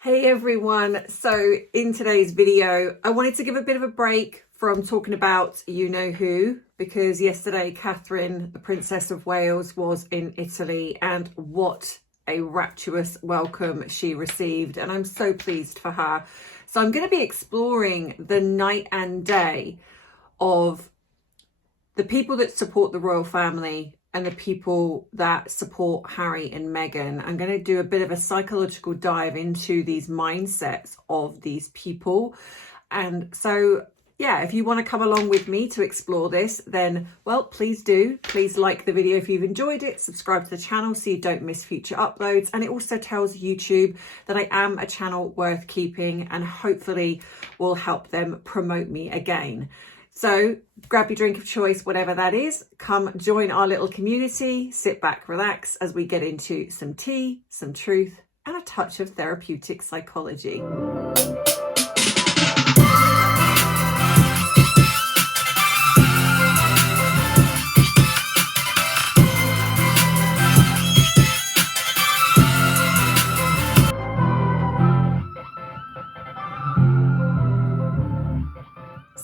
Hey everyone, so in today's video I wanted to give a bit of a break from talking about you know who, because yesterday Catherine, the Princess of Wales, was in Italy and what a rapturous welcome she received, and I'm so pleased for her. So I'm going to be exploring the night and day of the people that support the royal family and the people that support Harry and Meghan. I'm going to do a bit of a psychological dive into these mindsets of these people. And so, yeah, if you want to come along with me to explore this, then, well, please do. Please like the video if you've enjoyed it, subscribe to the channel so you don't miss future uploads. And it also tells YouTube that I am a channel worth keeping and hopefully will help them promote me again. So grab your drink of choice, whatever that is, come join our little community, sit back, relax as we get into some tea, some truth, and a touch of therapeutic psychology.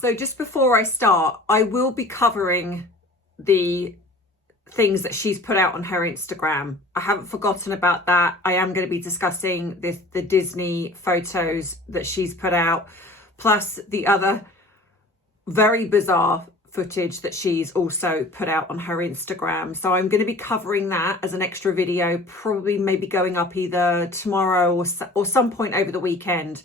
So just before I start, I will be covering the things that she's put out on her Instagram. I haven't forgotten about that. I am going to be discussing the Disney photos that she's put out, plus the other very bizarre footage that she's also put out on her Instagram. So I'm going to be covering that as an extra video, probably maybe going up either tomorrow or some point over the weekend.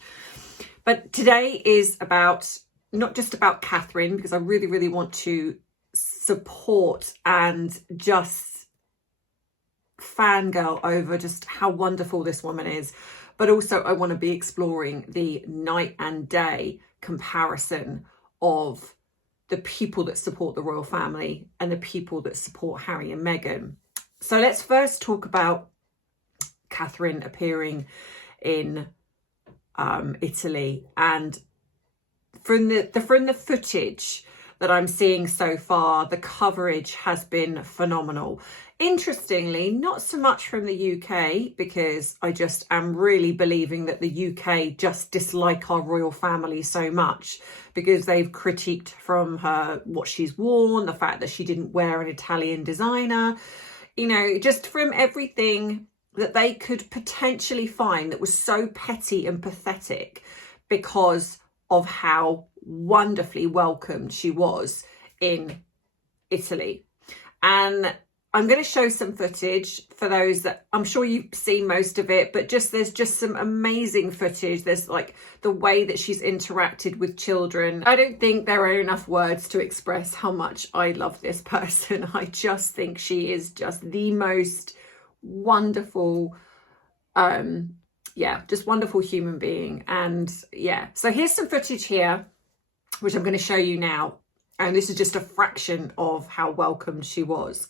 But today is about not just about Catherine, because I really, really want to support and just fangirl over just how wonderful this woman is. But also I want to be exploring the night and day comparison of the people that support the royal family and the people that support Harry and Meghan. So let's first talk about Catherine appearing in Italy. And from the footage that I'm seeing so far, the coverage has been phenomenal. Interestingly, not so much from the UK, because I just am really believing that the UK just dislike our royal family so much because they've critiqued from her what she's worn, the fact that she didn't wear an Italian designer, you know, just from everything that they could potentially find that was so petty and pathetic because of how wonderfully welcomed she was in Italy. And I'm going to show some footage for those that I'm sure you've seen most of it, but there's just some amazing footage. There's like the way that she's interacted with children. I don't think there are enough words to express how much I love this person. I just think she is just the most wonderful, just wonderful human being. And yeah, so here's some footage here, which I'm going to show you now. And this is just a fraction of how welcomed she was.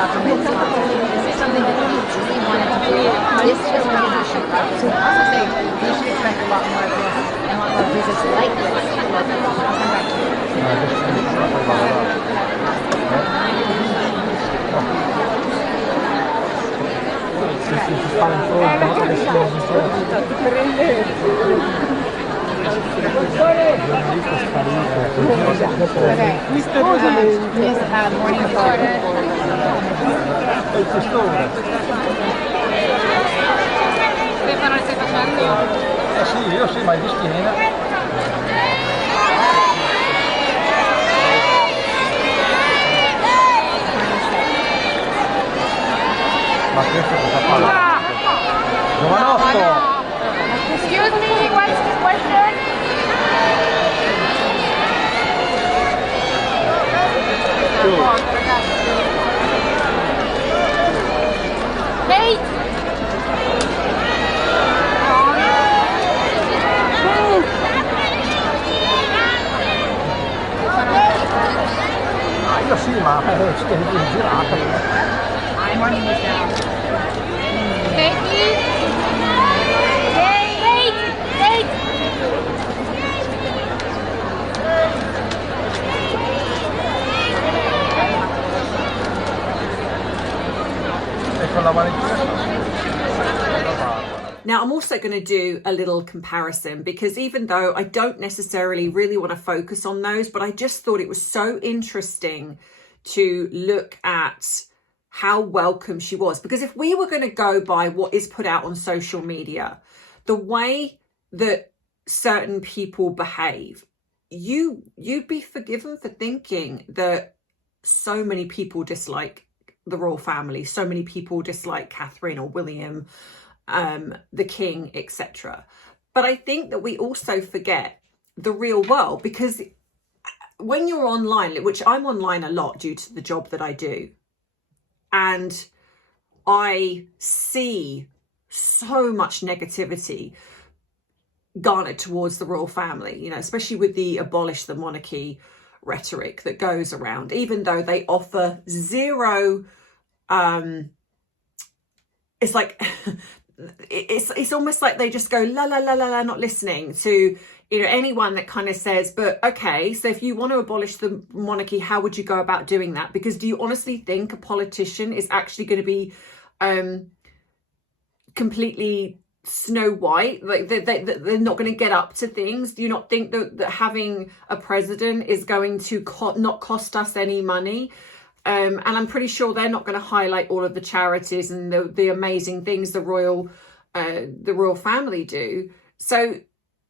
government sponsored. This is something that we truly wanted to do. This was our passion. So I also say you should expect a lot more of this and a lot more visits like this. I'll come back to you. Morning Stefano, le stai facendo? Sì, io sì, ma di schiena. Ma questo cosa fa? Giovanotto! Excuse me, what's the question? Kate! Io sì, ma è girata. I'm running this down. Kate! Kate! E con la Valentina. Now, I'm also going to do a little comparison because even though I don't necessarily really want to focus on those, but I just thought it was so interesting to look at how welcome she was. Because if we were going to go by what is put out on social media, the way that certain people behave, you'd be forgiven for thinking that so many people dislike the royal family, so many people dislike Catherine or William, the king, etc. But I think that we also forget the real world, because when you're online, which I'm online a lot due to the job that I do, and I see so much negativity garnered towards the royal family, you know, especially with the abolish the monarchy rhetoric that goes around, even though they offer zero, it's like it's almost like they just go la la la la la, not listening to, you know, anyone that kind of says, but okay, so if you want to abolish the monarchy, how would you go about doing that? Because do you honestly think a politician is actually going to be completely Snow White? Like they're not going to get up to things? Do you not think that having a president is going to not cost us any money? And I'm pretty sure they're not going to highlight all of the charities and the amazing things the royal family do. So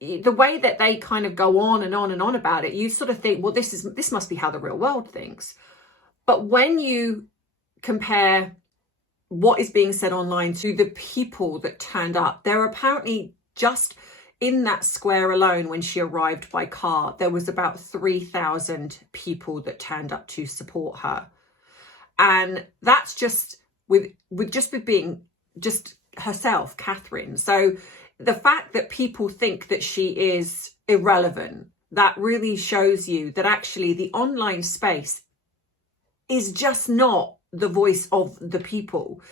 the way that they kind of go on and on and on about it, you sort of think, well, this must be how the real world thinks. But when you compare what is being said online to the people that turned up, there are apparently just in that square alone, when she arrived by car, there was about 3,000 people that turned up to support her. And that's just with being just herself, Catherine. So the fact that people think that she is irrelevant, that really shows you that actually the online space is just not the voice of the people.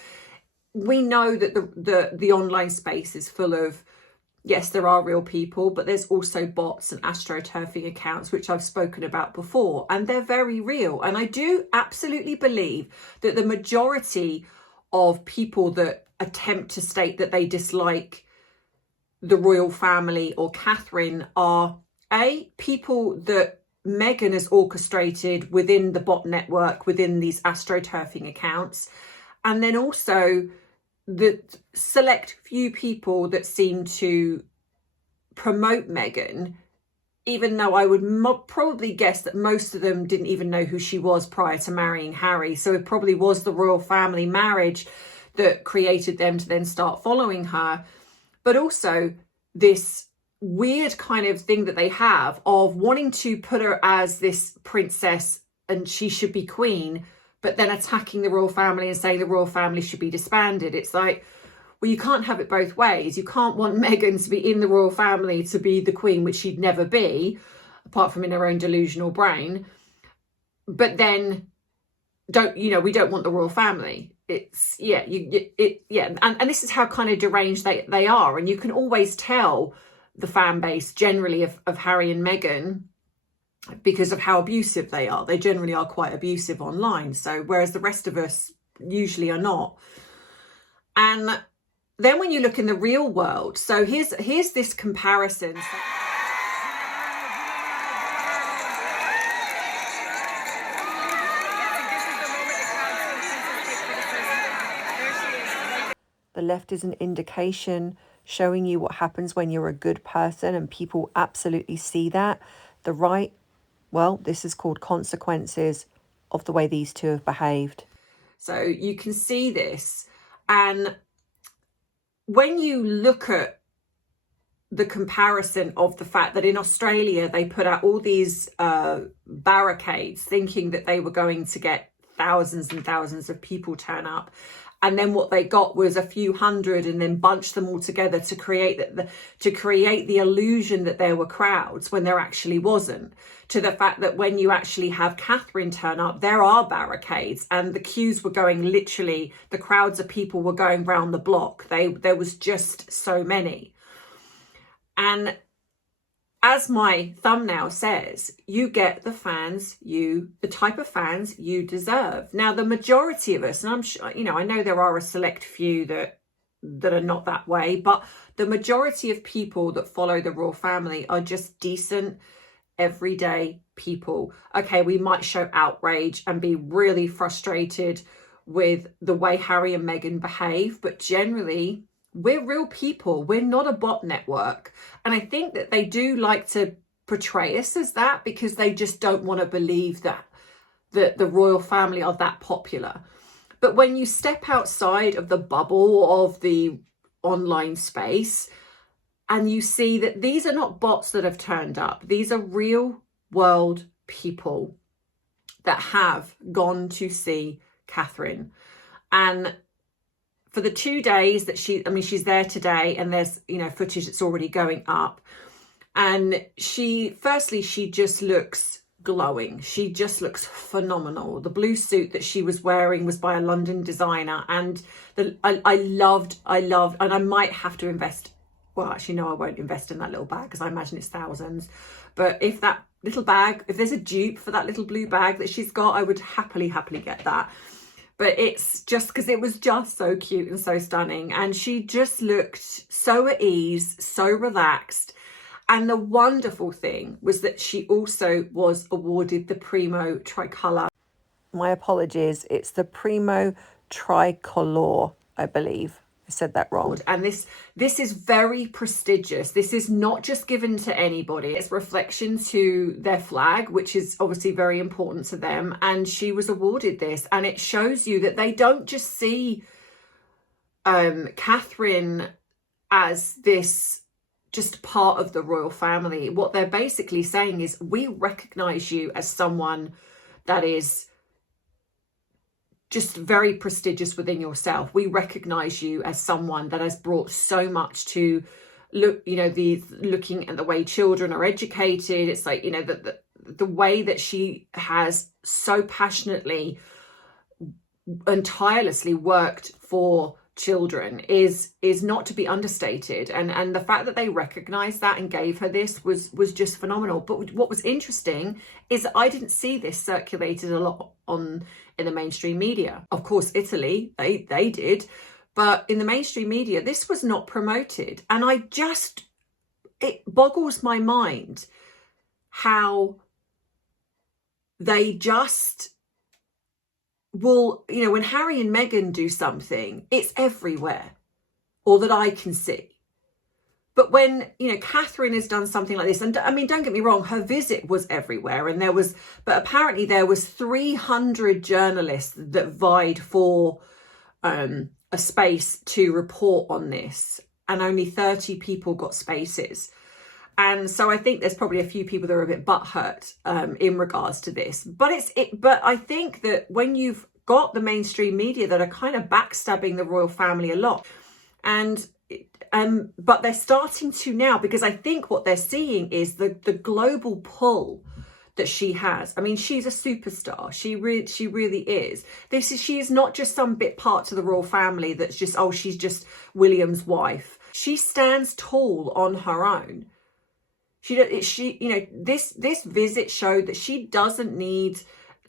We know that the online space is full of, yes, there are real people, but there's also bots and astroturfing accounts, which I've spoken about before, and they're very real. And I do absolutely believe that the majority of people that attempt to state that they dislike the royal family or Catherine are people that Meghan has orchestrated within the bot network, within these astroturfing accounts, and then also the select few people that seem to promote Meghan, even though I would probably guess that most of them didn't even know who she was prior to marrying Harry. So it probably was the royal family marriage that created them to then start following her. But also this weird kind of thing that they have of wanting to put her as this princess and she should be queen, but then attacking the royal family and saying the royal family should be disbanded. It's like, well, you can't have it both ways. You can't want Meghan to be in the royal family to be the queen, which she'd never be, apart from in her own delusional brain. But then we don't want the royal family. It's and this is how kind of deranged they are, and you can always tell the fan base generally of Harry and Meghan because of how abusive they are. They generally are quite abusive online, so whereas the rest of us usually are not. And then when you look in the real world, so here's this comparison. The left is an indication showing you what happens when you're a good person, and people absolutely see that. The right, well, this is called consequences of the way these two have behaved. So you can see this. And when you look at the comparison of the fact that in Australia, they put out all these barricades thinking that they were going to get thousands and thousands of people turn up. And then what they got was a few hundred, and then bunched them all together to create the illusion that there were crowds when there actually wasn't. To the fact that when you actually have Catherine turn up, there are barricades, and the queues were going literally, the crowds of people were going round the block. There was just so many. And as my thumbnail says, you get the type of fans you deserve. Now, the majority of us, and I'm sure, I know there are a select few that are not that way, but the majority of people that follow the royal family are just decent, everyday people. Okay, we might show outrage and be really frustrated with the way Harry and Meghan behave, but generally, we're real people. We're not a bot network. And I think that they do like to portray us as that because they just don't want to believe that the royal family are that popular. But when you step outside of the bubble of the online space and you see that these are not bots that have turned up, these are real world people that have gone to see Catherine. And for the 2 days that she's there today, and there's, footage that's already going up. And she just looks glowing. She just looks phenomenal. The blue suit that she was wearing was by a London designer. And I loved, and I might have to invest. Well, actually, no, I won't invest in that little bag because I imagine it's thousands. But if that little bag, if there's a dupe for that little blue bag that she's got, I would happily get that. But it's just because it was just so cute and so stunning. And she just looked so at ease, so relaxed. And the wonderful thing was that she also was awarded the Primo Tricolor. My apologies. It's the Primo Tricolor, I believe. I said that wrong. And this is very prestigious. This is not just given to anybody. It's reflection to their flag, which is obviously very important to them. And she was awarded this. And it shows you that they don't just see Catherine as this just part of the royal family. What they're basically saying is, we recognise you as someone that is just very prestigious within yourself. We recognise you as someone that has brought so much to looking at the way children are educated. It's like, the way that she has so passionately and tirelessly worked for children is not to be understated. And the fact that they recognized that and gave her this was just phenomenal. But what was interesting is I didn't see this circulated a lot in the mainstream media. Of course, Italy, they did, but in the mainstream media, this was not promoted. And it boggles my mind how they just will, when Harry and Meghan do something, it's everywhere, or that I can see. But when, Catherine has done something like this, and I mean, don't get me wrong, her visit was everywhere, and but apparently there was 300 journalists that vied for a space to report on this, and only 30 people got spaces. And so I think there's probably a few people that are a bit butthurt in regards to this. But But I think that when you've got the mainstream media that are kind of backstabbing the royal family a lot, but they're starting to now, because I think what they're seeing is the global pull that she has. I mean, she's a superstar. She really is. She is not just some bit part to the royal family that's just, oh, she's just William's wife. She stands tall on her own. This visit showed that she doesn't need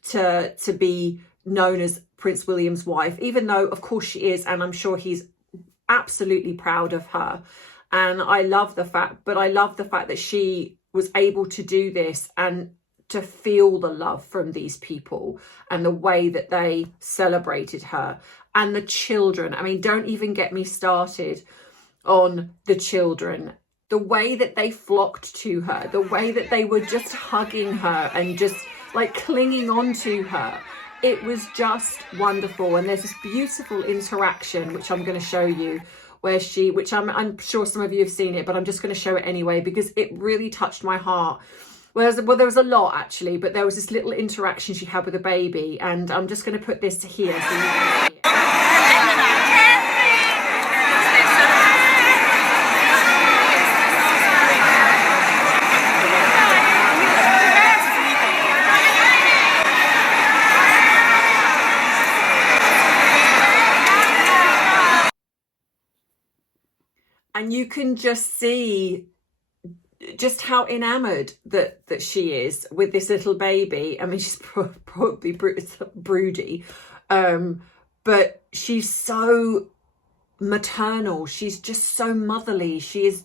to be known as Prince William's wife, even though of course she is, and I'm sure he's absolutely proud of her. And I love the fact that she was able to do this and to feel the love from these people and the way that they celebrated her. And the children, I mean, don't even get me started on the children. The way that they flocked to her, the way that they were just hugging her and just like clinging on to her. It was just wonderful. And there's this beautiful interaction, which I'm going to show you, where which I'm sure some of you have seen it, but I'm just going to show it anyway, because it really touched my heart. Well, there was a lot actually, but there was this little interaction she had with the baby, and I'm just going to put this here so you can see it. And you can just see just how enamored that she is with this little baby. I mean, she's probably broody, but she's so maternal. She's just so motherly. She is,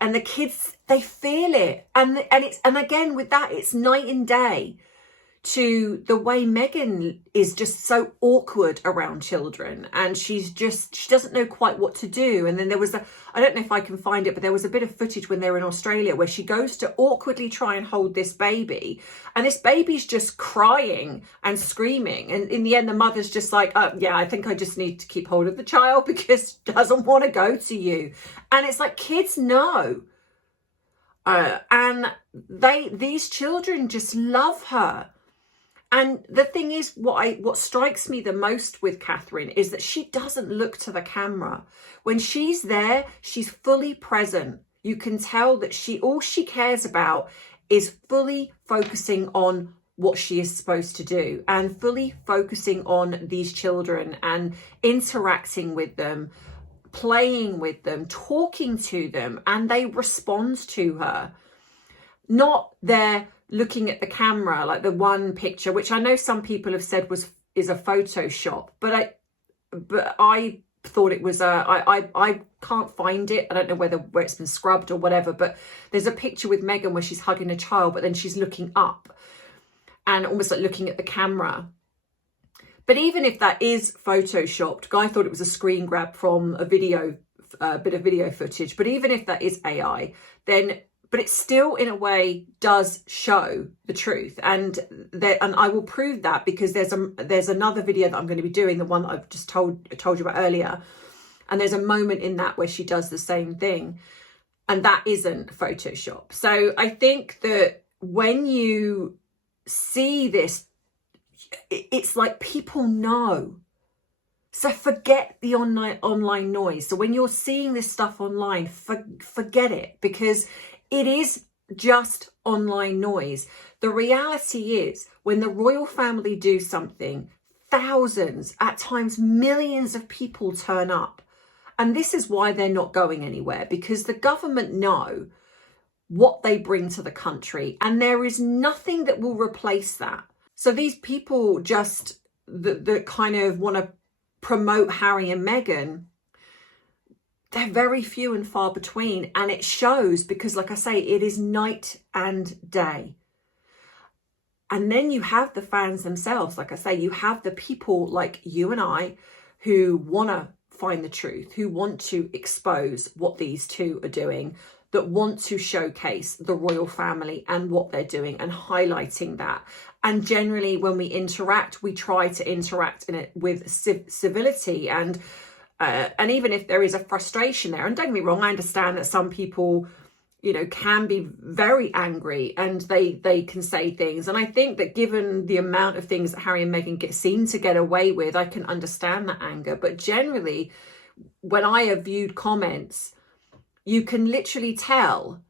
and the kids, they feel it. And again with that, it's night and day to the way Meghan is just so awkward around children, and she doesn't know quite what to do. And then there was I don't know if I can find it, but there was a bit of footage when they were in Australia where she goes to awkwardly try and hold this baby, and this baby's just crying and screaming, and in the end the mother's just like, yeah, I think I just need to keep hold of the child because it doesn't want to go to you. And it's like, kids know, and these children just love her. And the thing is, what strikes me the most with Catherine is that she doesn't look to the camera. When she's there, she's fully present. You can tell that all she cares about is fully focusing on what she is supposed to do and fully focusing on these children and interacting with them, playing with them, talking to them, and they respond to her. Not their looking at the camera, like the one picture, which I know some people have said is a Photoshop, but I thought it was I can't find it. I don't know where it's been scrubbed or whatever, but there's a picture with Meghan where she's hugging a child, but then she's looking up and almost like looking at the camera. But even if that is Photoshopped, Guy thought it was a screen grab from a bit of video footage, but even if that is AI, but it still in a way does show the truth. And I will prove that because there's another video that I'm going to be doing, the one that I've just told you about earlier. And there's a moment in that where she does the same thing. And that isn't Photoshop. So I think that when you see this, it's like people know. So forget the online noise. So when you're seeing this stuff online, forget it, because it is just online noise. The reality is, when the royal family do something, thousands, at times millions of people turn up. And this is why they're not going anywhere, because the government know what they bring to the country, and there is nothing that will replace that. So these people just that kind of want to promote Harry and Meghan, they're very few and far between, and it shows because, like I say, it is night and day. And then you have the fans themselves. Like I say, you have the people like you and I who want to find the truth, who want to expose what these two are doing, that want to showcase the royal family and what they're doing and highlighting that. And generally when we interact, we try to interact in it with civility and even if there is a frustration there, and don't get me wrong, I understand that some people, can be very angry and they can say things. And I think that given the amount of things that Harry and Meghan seem to get away with, I can understand that anger. But generally, when I have viewed comments, you can literally tell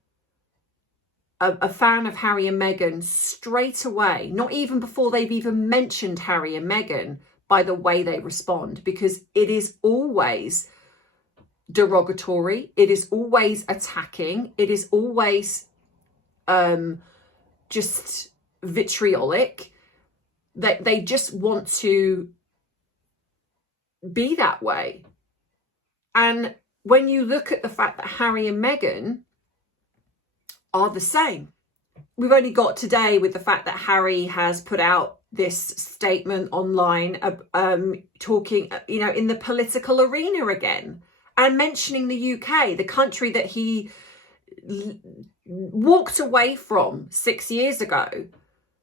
a fan of Harry and Meghan straight away, not even before they've even mentioned Harry and Meghan, by the way they respond, because it is always derogatory, it is always attacking, it is always just vitriolic. That they just want to be that way. And when you look at the fact that Harry and Meghan are the same, we've only got today with the fact that Harry has put out this statement online, talking, you know, in the political arena again, and mentioning the UK, the country that he walked away from 6 years ago.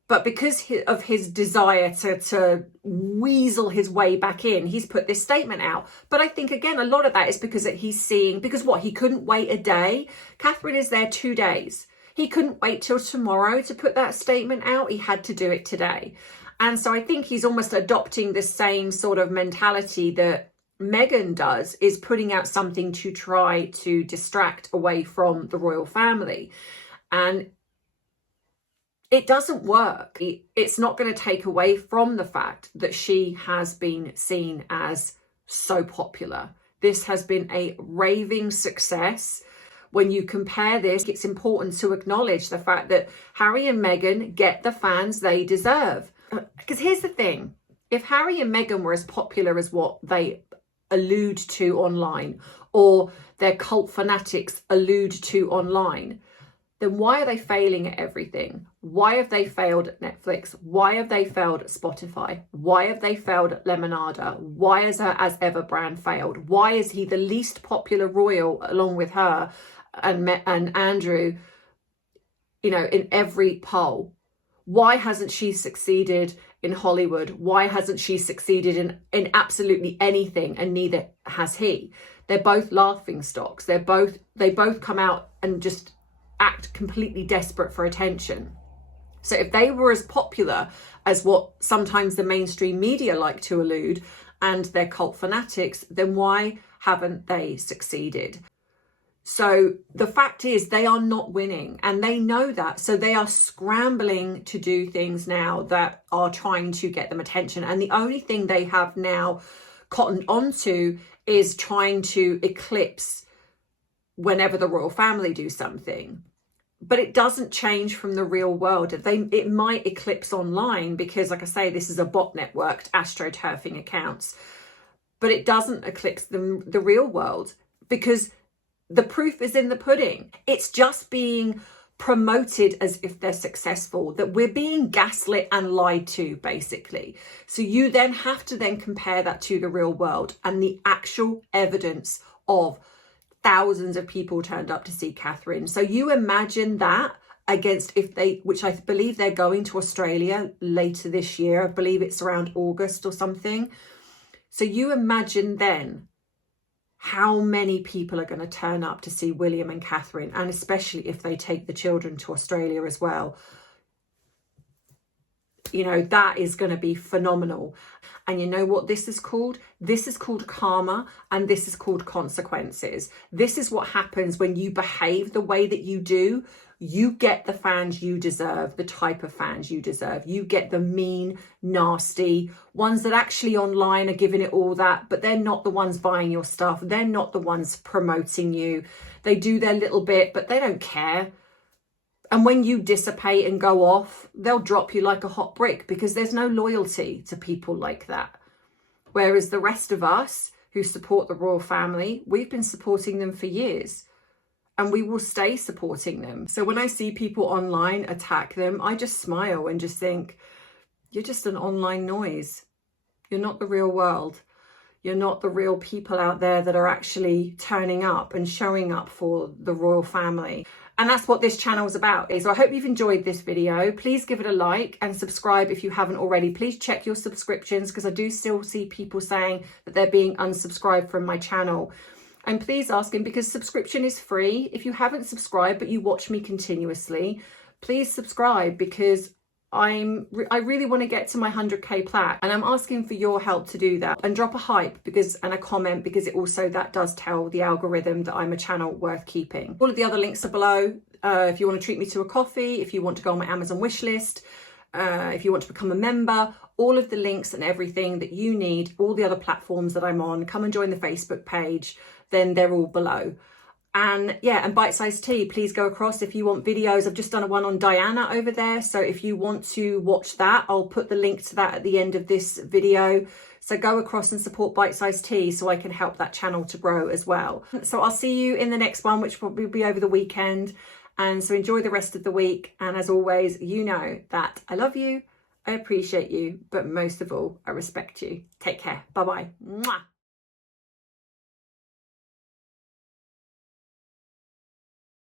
But because of his desire to weasel his way back in, he's put this statement out. But I think, again, a lot of that is because he's seeing, because what, he couldn't wait a day? Catherine is there 2 days. He couldn't wait till tomorrow to put that statement out. He had to do it today. And so I think he's almost adopting the same sort of mentality that Meghan does, is putting out something to try to distract away from the royal family. And it doesn't work. It's not going to take away from the fact that she has been seen as so popular. This has been a raving success. When you compare this, it's important to acknowledge the fact that Harry and Meghan get the fans they deserve. Because here's the thing, if Harry and Meghan were as popular as what they allude to online, or their cult fanatics allude to online, then why are they failing at everything? Why have they failed at Netflix? Why have they failed at Spotify? Why have they failed at Lemonada? Why has her As Ever brand failed? Why is he the least popular royal along with her and Andrew, you know, in every poll? Why hasn't she succeeded in Hollywood? Why hasn't she succeeded in absolutely anything? And neither has he. They're both laughing stocks. They both come out and just act completely desperate for attention. So if they were as popular as what sometimes the mainstream media like to allude, and their cult fanatics, then why haven't they succeeded? So the fact is, they are not winning, and they know that. So they are scrambling to do things now that are trying to get them attention. And the only thing they have now cottoned onto is trying to eclipse whenever the royal family do something. But it doesn't change from the real world. It might eclipse online because, like I say, this is a bot networked astroturfing accounts. But it doesn't eclipse the real world, because the proof is in the pudding. It's just being promoted as if they're successful, that we're being gaslit and lied to, basically. So you then have to then compare that to the real world and the actual evidence of thousands of people turned up to see Catherine. So you imagine that against which I believe they're going to Australia later this year. I believe it's around August or something. So you imagine then how many people are going to turn up to see William and Catherine, and especially if they take the children to Australia as well. You know, that is going to be phenomenal. And you know what this is called? This is called karma, and this is called consequences. This is what happens when you behave the way that you do. You get the fans you deserve, the type of fans you deserve. You get the mean, nasty ones that actually online are giving it all that, but they're not the ones buying your stuff. They're not the ones promoting you. They do their little bit, but they don't care. And when you dissipate and go off, they'll drop you like a hot brick, because there's no loyalty to people like that. Whereas the rest of us who support the royal family, we've been supporting them for years, and we will stay supporting them. So when I see people online attack them, I just smile and just think, you're just an online noise. You're not the real world. You're not the real people out there that are actually turning up and showing up for the royal family. And that's what this channel is about. So I hope you've enjoyed this video. Please give it a like and subscribe if you haven't already. Please check your subscriptions, because I do still see people saying that they're being unsubscribed from my channel. And please ask him, because subscription is free. If you haven't subscribed but you watch me continuously, please subscribe, because I really want to get to my 100k plaque, and I'm asking for your help to do that. And drop a hype and a comment, because it also, that does tell the algorithm that I'm a channel worth keeping. All of the other links are below. If you want to treat me to a coffee, if you want to go on my Amazon wish list, if you want to become a member, all of the links and everything that you need, all the other platforms that I'm on, come and join the Facebook page, then they're all below. And yeah, and BiteSize Tea, please go across if you want videos. I've just done one on Diana over there. So if you want to watch that, I'll put the link to that at the end of this video. So go across and support BiteSize Tea so I can help that channel to grow as well. So I'll see you in the next one, which will probably be over the weekend. And so enjoy the rest of the week. And as always, you know that I love you, I appreciate you, but most of all, I respect you. Take care. Bye-bye. Mwah.